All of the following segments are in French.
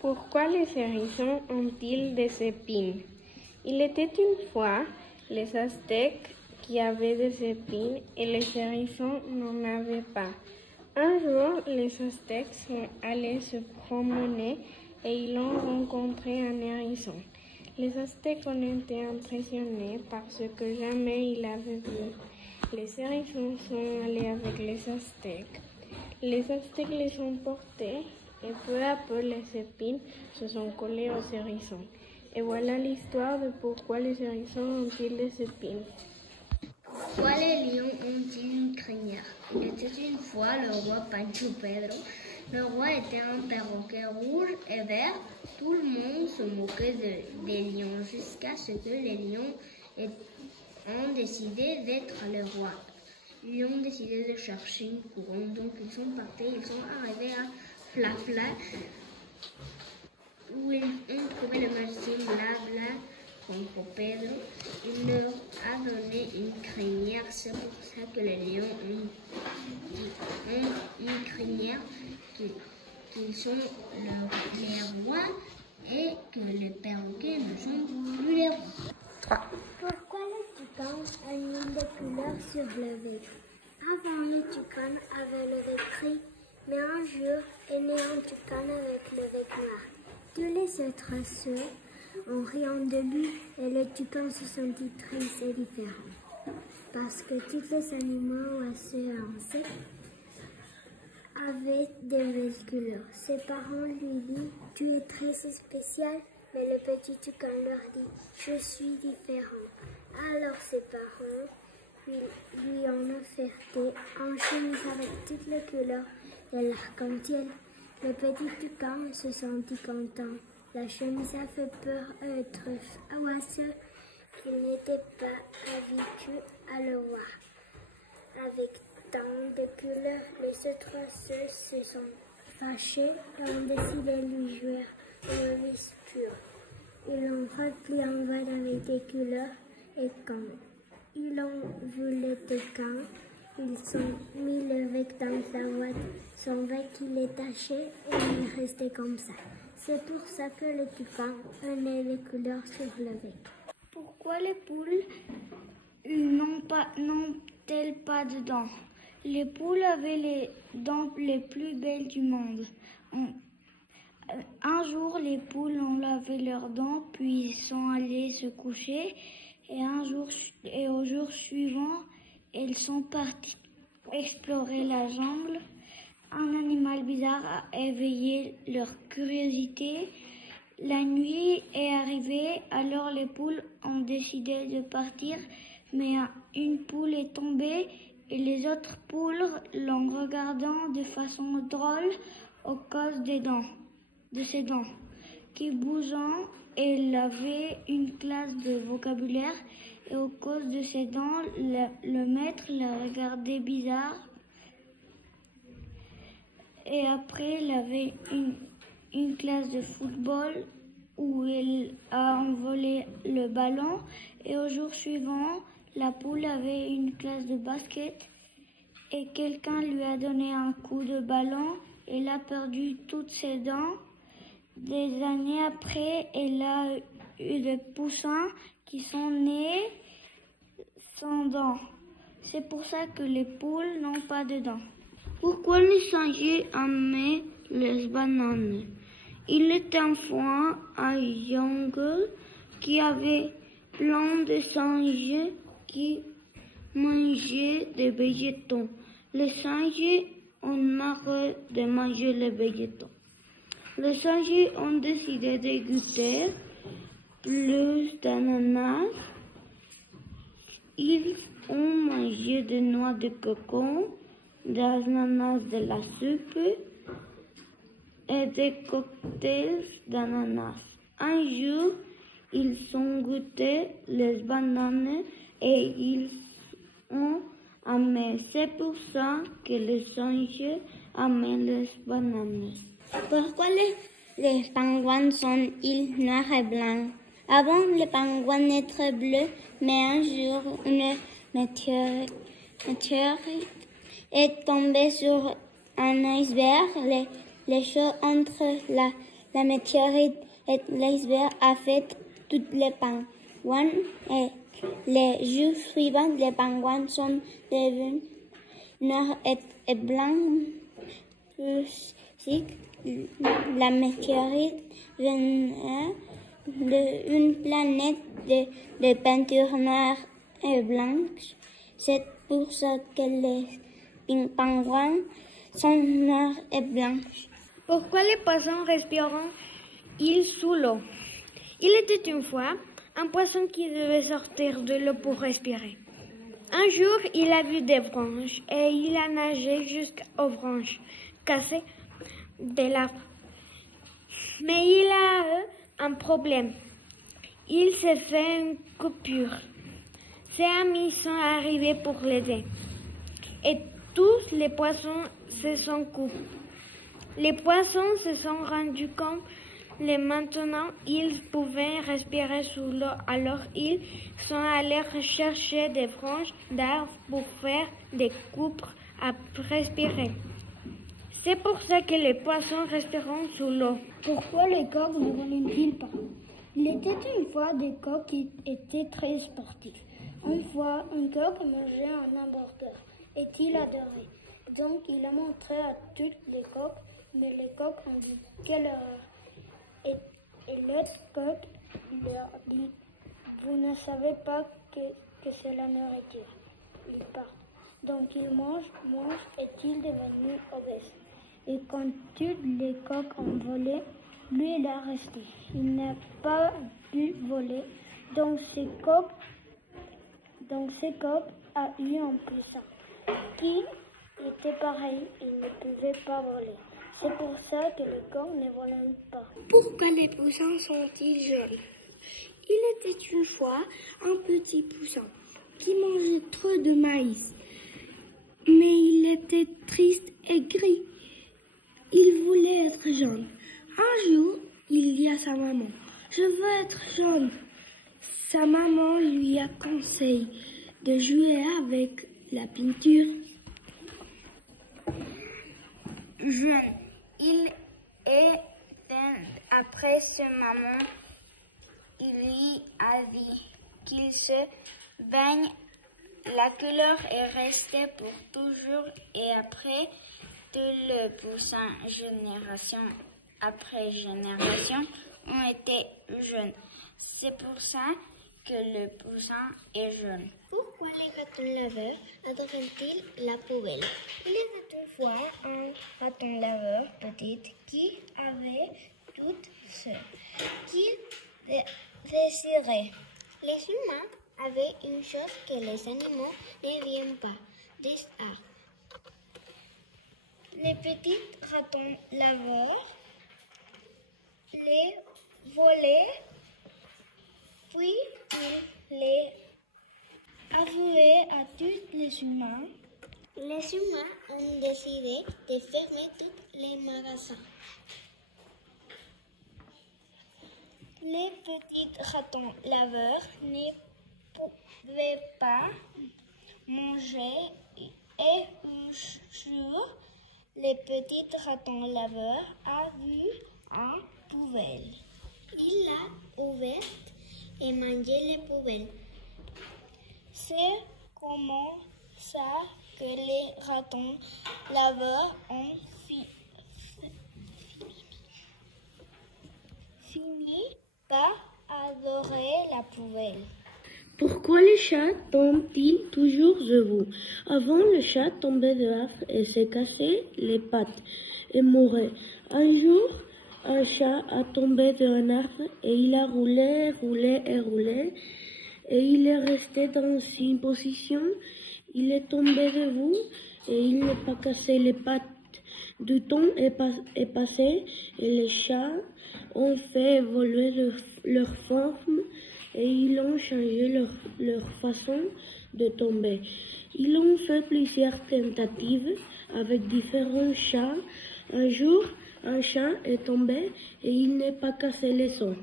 Pourquoi les hérissons ont-ils des épines? Il était une fois les Aztèques qui avaient des épines et les hérissons n'en avaient pas. Un jour, les Aztèques sont allés se promener et ils ont rencontré un hérisson. Les Aztèques ont été impressionnés par ce que jamais ils avaient vu. Les hérissons sont allés avec les Aztèques. Les Aztèques les ont portés et peu à peu les épines se sont collées aux hérissons. Et voilà l'histoire de pourquoi les hérissons ont-ils des épines. Pourquoi les lions ont-ils une crinière? Il était une fois le roi Pancho Pedro. Le roi était un perroquet rouge et vert. Tout le monde se moquait des lions jusqu'à ce que les lions ont décidé d'être les rois. Ils ont décidé de chercher une couronne, donc ils sont partis, ils sont arrivés à Flafla, où ils ont trouvé le magicien Blabla contre Pedro. Il leur a donné une crinière, c'est pour ça que les lions ont une crinière, qu'ils sont les rois et que les perroquets ne sont plus les rois. Pourquoi le toucan a une ligne de couleur sur le bec? Avant, le toucan avait le bec gris, mais un jour est né un toucan avec le bec noir. Tous les autres oiseaux ont rien de lui et le toucan se sentit triste et différent. Parce que tous les animaux, oiseaux et insectes avaient de belles couleurs. Ses parents lui disent « Tu es très spécial », mais le petit toucan leur dit « Je suis différent ». Alors ses parents lui ont offert un chemise avec toutes les couleurs de l'arc-en-ciel. Le petit toucan se sentit content. La chemise a fait peur à l'autre oiseau qui n'était pas habitué à le voir. Avec tant de couleurs, les autres oiseaux se sont fâchés et ont décidé de lui jouer une mise pure. Ils l'ont rempli en boîte avec des couleurs et quand ils ont vu le toucan, ils ont mis le bec dans sa boîte. Son bec il est taché et il restait comme ça. C'est pour ça que le toucan a les couleurs sur le bec. Pourquoi les poules n'ont-elles pas de dents? Les poules avaient les dents les plus belles du monde. Un jour, les poules ont lavé leurs dents, puis sont allées se coucher. Et au jour suivant, elles sont parties explorer la jungle. Un animal bizarre a éveillé leur curiosité. La nuit est arrivée, alors les poules ont décidé de partir, mais une poule est tombée et les autres poules l'ont regardant de façon drôle à cause de ses dents qui bougeant. Elle avait une classe de vocabulaire et à cause de ses dents, le maître la regardait bizarre. Et après, elle avait une classe de football où elle a envolé le ballon. Et au jour suivant, la poule avait une classe de basket et quelqu'un lui a donné un coup de ballon. Elle a perdu toutes ses dents. Des années après, elle a eu des poussins qui sont nés sans dents. C'est pour ça que les poules n'ont pas de dents. Pourquoi les singes aimaient les bananes? Il était un fois un jungle qui avait plein de singes qui mangeaient des végétaux. Les singes ont marre de manger les végétaux. Les singes ont décidé de goûter plus d'ananas. Ils ont mangé des noix de coco, des ananas de la soupe et des cocktails d'ananas. Un jour, ils ont goûté les bananes et ils ont aimé. C'est pour ça que les singes aiment les bananes. Pourquoi les pingouins sont-ils noirs et blancs? Avant, les pingouins étaient bleus, mais un jour, une météorite est tombée sur un iceberg. Les choses entre la la météorite et l'iceberg a fait toutes les pingouins et les jours suivants, les pingouins sont devenus noirs et blancs. La météorite venait d'une planète de peinture noire et blanche. C'est pour ça que les pingouins sont noirs et blancs. Pourquoi les poissons respirent-ils sous l'eau? Il était une fois un poisson qui devait sortir de l'eau pour respirer. Un jour, il a vu des branches et il a nagé jusqu'aux branches cassées de l'arbre. Mais il a eu un problème. Il s'est fait une coupure. Ses amis sont arrivés pour l'aider. Et tous les poissons se sont coupés. Les poissons se sont rendus compte que maintenant ils pouvaient respirer sous l'eau. Alors ils sont allés chercher des branches d'arbres pour faire des coupes à respirer. C'est pour ça que les poissons resteront sous l'eau. Pourquoi les coqs ne volent-ils pas? Il était une fois des coqs qui étaient très sportifs. Une fois, un coq mangeait un hamburger et il adorait. Donc il a montré à tous les coqs, mais les coqs ont dit quelle erreur. Et l'autre coq leur dit, vous ne savez pas que c'est la nourriture. Il part. Donc il mange et il est devenu obèse. Et quand tous les coqs ont volé, lui il est resté. Il n'a pas pu voler. Donc ce coq a eu un poussin qui était pareil, il ne pouvait pas voler. C'est pour ça que les coqs ne volent pas. Pourquoi les poussins sont-ils jaunes? Il était une fois un petit poussin qui mangeait trop de maïs. Mais il était triste et gris. Il voulait être jaune. Un jour, il dit à sa maman, « Je veux être jaune ». Sa maman lui a conseillé de jouer avec la peinture. Jaune. Il est après sa maman, il lui a dit qu'il se baigne. La couleur est restée pour toujours et après tout le poussin, génération après génération, ont été jaunes. C'est pour ça que le poussin est jaune. Pourquoi les ratons laveurs adorent-ils la poubelle? Il y avait une fois un raton laveur petit qui avait tout ce qu'il désirait. Les humains avaient une chose que les animaux ne viennent pas, des arbres. Les petits ratons laveurs les volaient, puis ils les avouaient à tous les humains. Les humains ont décidé de fermer tous les magasins. Les petits ratons laveurs ne pouvaient pas manger et un jour, le petit raton laveur a vu une poubelle. Il l'a ouverte et mangé les poubelles. C'est comment ça que les ratons laveurs ont fini par adorer la poubelle. Pourquoi les chats tombent-ils toujours debout? Avant, le chat tombait de l'arbre et se cassait les pattes et mourait. Un jour, un chat a tombé d'un arbre et il a roulé, roulé et roulé. Et il est resté dans une position. Il est tombé debout et il n'a pas cassé les pattes. Du temps est passé et les chats ont fait évoluer leur forme et ils ont changé leur façon de tomber. Ils ont fait plusieurs tentatives avec différents chats. Un jour, un chat est tombé et il n'a pas cassé les os.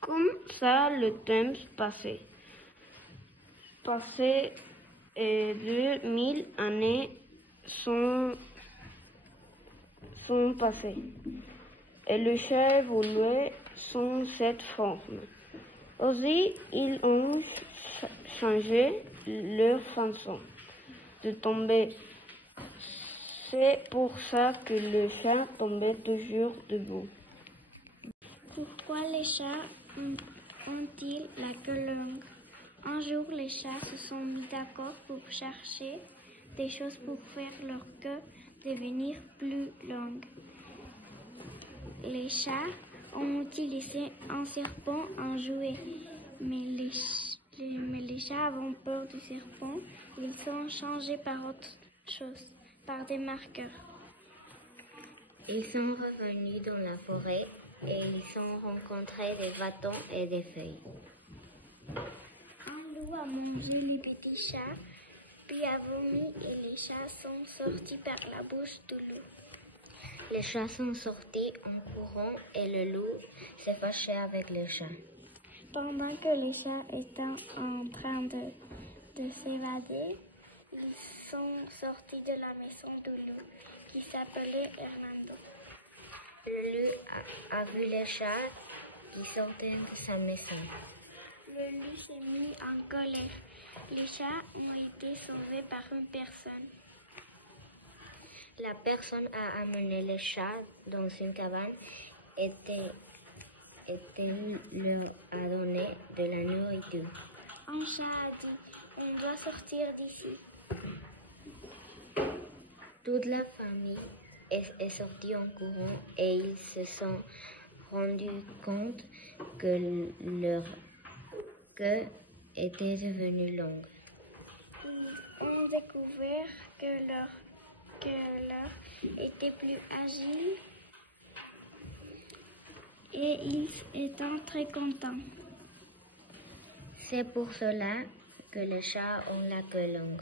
Comme ça, le temps passé. 2000 années sont passées. et le chat évoluait sous cette forme. Aussi, ils ont changé leur façon de tomber. C'est pour ça que le chat tombait toujours debout. Pourquoi les chats ont-ils la queue longue? Un jour, les chats se sont mis d'accord pour chercher des choses pour faire leur queue devenir plus longue. Les chats ont utilisé un serpent en jouet, mais les chats avaient peur du serpent. Ils ont changé par autre chose, par des marqueurs. Ils sont revenus dans la forêt et ils ont rencontré des bâtons et des feuilles. Un loup a mangé les petits chats, puis a vomi et les chats sont sortis par la bouche du loup. Les chats sont sortis en courant et le loup s'est fâché avec les chats. Pendant que les chats étaient en train de s'évader, ils sont sortis de la maison du loup, qui s'appelait Hernando. Le loup a vu les chats qui sortaient de sa maison. Le loup s'est mis en colère. Les chats ont été sauvés par une personne. La personne a amené les chats dans une cabane et leur a donné de la nourriture. Un chat a dit, on doit sortir d'ici. Toute la famille est sortie en courant et ils se sont rendus compte que leur queue était devenue longue. Ils ont découvert que leur était plus agile et ils étaient très contents. C'est pour cela que les chats ont la queue longue.